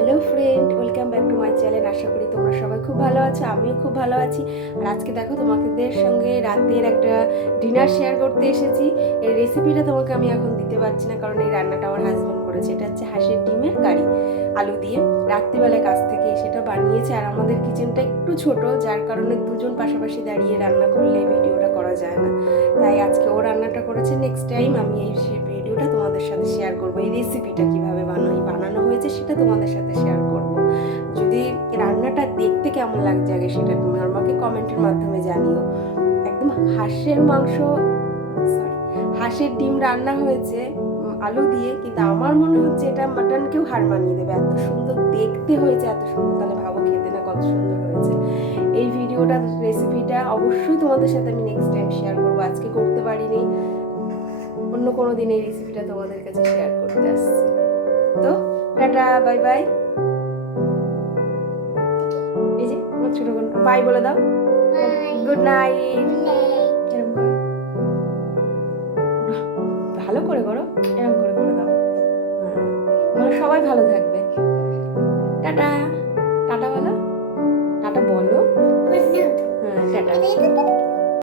Hello friend, welcome back to my channel. আশা করি তোমরা সবাই খুব ভালো আছো, আমিও খুব ভালো আছি। আর আজকে দেখো তোমাদের সঙ্গে রাতের একটা ডিনার শেয়ার করতে এসেছি। এই রেসিপিটা তোমাকে আমি এখন দিতে পারছি না, কারণ এই রান্নাটা আমার হাজব্যান্ড করেছে। এটা হচ্ছে হাঁসের ডিমের কারি আলু দিয়ে। রাত্রিবেলায় কাছ থেকে সেটা বানিয়েছে। আর আমাদের কিচেনটা একটু ছোট, যার কারণে দুজন পাশাপাশি দাঁড়িয়ে রান্না করলে ভিডিওটা করা যায় না। তাই আজকে ও রান্নাটা করেছে। নেক্সট টাইম আমি এই ভিডিওটা তোমাদের সাথে শেয়ার করবো। এই রেসিপিটা কীভাবে বানানো হয়েছে সেটা তোমাদের সাথে শেয়ার করব। যদি রান্নাটা দেখতে কেমন লাগছে আগে সেটা তুমি আমাকে কমেন্টের মাধ্যমে জানিও। একদম হাঁসের ডিম রান্না হয়েছে আলু দিয়ে, কিন্তু আমার মনে হচ্ছে এটা মাটনকেও হার মানিয়ে দেবে। এত সুন্দর দেখতে হয়েছে, এত সুন্দর, তাহলে ভাবো খেতে না কত সুন্দর হয়েছে। এই ভিডিওটা রেসিপিটা অবশ্যই তোমাদের সাথে আমি নেক্সট টাইম শেয়ার করবো। আজকে করতে পারিনি, অন্য কোনো দিন এই রেসিপিটা তোমাদের কাছে শেয়ার করতে আসছি। তো টাটা, বাই বাই। এই যে আমার ছোট বোন বাই বলে দাও। Good night. ভালো করে করো, এরকম করে করে দাও। সবাই ভালো থাকবে। টাটা।